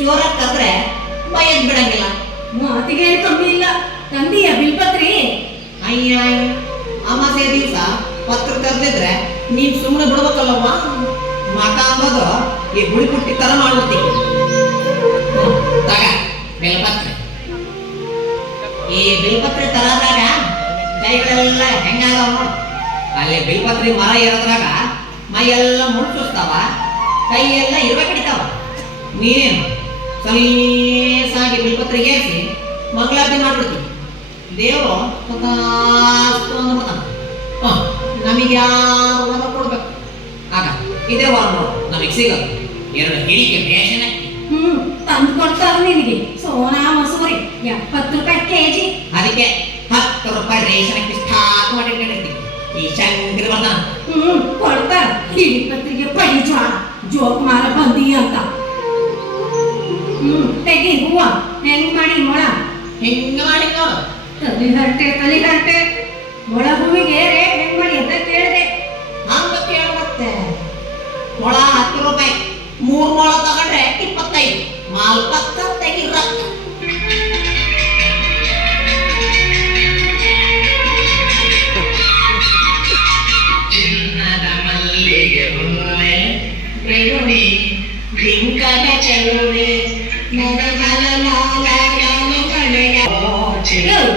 ಜೋರಾಗಿ ಕದ್ರೆ ಬಯದ್ ಬಿಡಂಗಿಲ್ಲ. ಮಾತಿಗೆ ಕಮ್ಮಿ ಇಲ್ಲ. ತಂದಿಯ ಬಿಲ್ಪತ್ರಿ. ಅಯ್ಯ ಅಮಾಸೆ ದಿವಸ ಪತ್ರ ತರ್ದಿದ್ರೆ ನೀನ್ ಸುಮ್ಮನೆ ಬಿಡ್ಬೇಕಲ್ಲವ್ವ? ಮಕ ಅನ್ನೋದು ಈ ಗುಳಿ ಕುಟ್ಟಿ ತರ ಮಾಡ್ಬಿಡ್ತೀವಿ ತಗ ಬೆಲ್ಪತ್ರೆ. ಈ ಬಿಲ್ಪತ್ರಿ ತರದಾಗ ಕೈಗಳೆಲ್ಲ ಹೆಂಗಾಗವ ನೋಡು. ಅಲ್ಲಿ ಬಿಲ್ಪತ್ರಿ ಮರ ಇರೋದ್ರಾಗ ಮೈ ಎಲ್ಲ ಮುಳ್ಚುಸ್ತಾವ ಕೈಯೆಲ್ಲ ಇರುವೆ ಕಡಿತಾವ ನೀನೇನು ಸಲೀಸಾಗಿ ಬಿಲ್ಪತ್ರ ಏರಿಸಿ ಮಂಗಳಾರತಿ ಮಾಡ್ಬಿಡ್ತೀವಿ ದೇವರು ನಮಗೆ ಯಾರು ವರ ಕೊಡ್ಬೇಕು? ಆಗ ಇದೇ ವರ ನೋಡು ನಮಗೆ ಸಿಗೋದು ಎರಡು ಹೇಳಿಕೆ ಬೇಷನೆ ಹ್ಮ್ ತಂದು ಕೊಡ್ತಾರ ನಿನಗೆ. ಸೋನಾ ಮಸೂರಿ ಎಪ್ಪತ್ತು ರೂಪಾಯಿ ಕೆಜಿ. ಅದಕ್ಕೆ ಹತ್ತು ರೂಪಾಯಿ ರೇಷನಕ್ಕೆ ಸ್ಟಾಕ್ ಮಾಡಿ ಈ ಶಂಕರ ಹ್ಞೂ ಹ್ಮ್ ಕೊಡ್ತಾರ. ಪಡಿ ಜ್ವಾಳ ಜೋಕ್ ಮಾರ ಬಂದಿ ಅಂತ ತೆಗಿ ಹೂವ. ಹೆಂಗ್ ಮಾಡಿ ಮೊಳ? ಹೆಂಗ್ ಮಾಡಿ ತಲಿ ಹರಟೆ ತಲಿ ಹರಟೆ ಮೊಳ ಹೂವಿಗೆ ರೇಟ್ ಹೆಂಗ್ ಮಾಡಿ ಅಂತ ಕೇಳಿದೆ. ಹಂಗ ಕೇಳ್ಬತ್ತೆ ಮೊಳ ಹತ್ತು ರೂಪಾಯಿ. ಮೂರ್ ಮೊಳ ತಗೊಂಡ್ರೆ ಇಪ್ಪತ್ತೈದು. ನಾಲ್ಕತ್ತ ತೆಗಿ ರೊಕ್ಕ ಚಿನ್ನದ ಮಲ್ಲಿಗೆ ಹೂವೇ. వెలుని వెంకట చెరువే నడగల నాదగల పడగ చెరువు